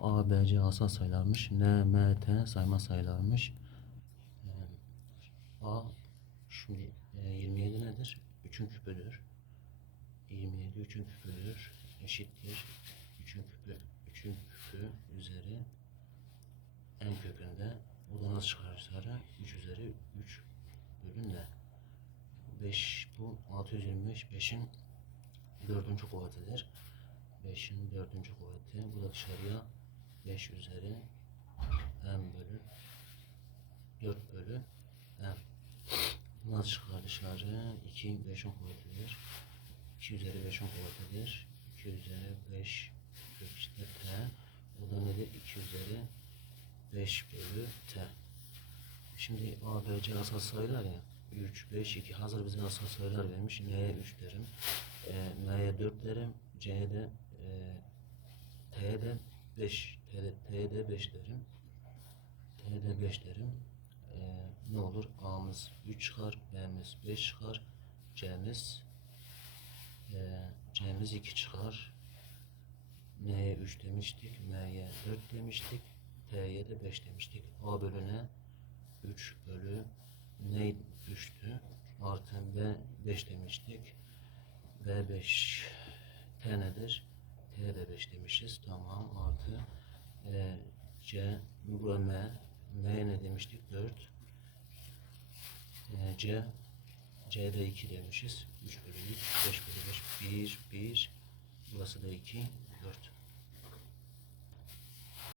A, B, C asal sayılarmış. N, M, T sayma sayılarmış. Ee, A şimdi e, 27 nedir? 3'ün küpüdür. 27 3'ün küpüdür. Eşittir. 3'ün küpü 3'ün küpü üzeri en kökünde bu da nasıl çıkarsa 3 üzeri 3 bölüm de 5 bu 625 5'in dördüncü kuvvetidir. 5'in dördüncü kuvveti. Bu da dışarıya 5 üzeri m bölü 4 bölü m. Nasıl çıkar dışarı? 2 5'in kuvvetidir. 2 üzeri 5'in kuvvetidir. 2 üzeri 5 kök işte t. O da nedir? 2 üzeri 5 bölü t. Şimdi A, B, C asal sayılar ya. 3, 5, 2 hazır bize asal sayılar vermiş. N'ye 3 derim. E, M'ye 4 derim. C'ye de e, T'ye de 5. T'ye, T'ye de 5 derim. T'ye de 5 derim. E, ne olur? A'mız 3 çıkar. B'miz 5 çıkar. C'miz e, C'miz 2 çıkar. N'ye 3 demiştik. M'ye 4 demiştik. T'ye de 5 demiştik. A bölü N 3 bölü ne 3'tü? Artı B 5 demiştik. B 5 T nedir? T de 5 demişiz. Tamam. Artı C bu M M ne demiştik? 4 e, C C'de 2 demişiz. 3 bölü 3 5 bölü 5 1 1 burası da 2 4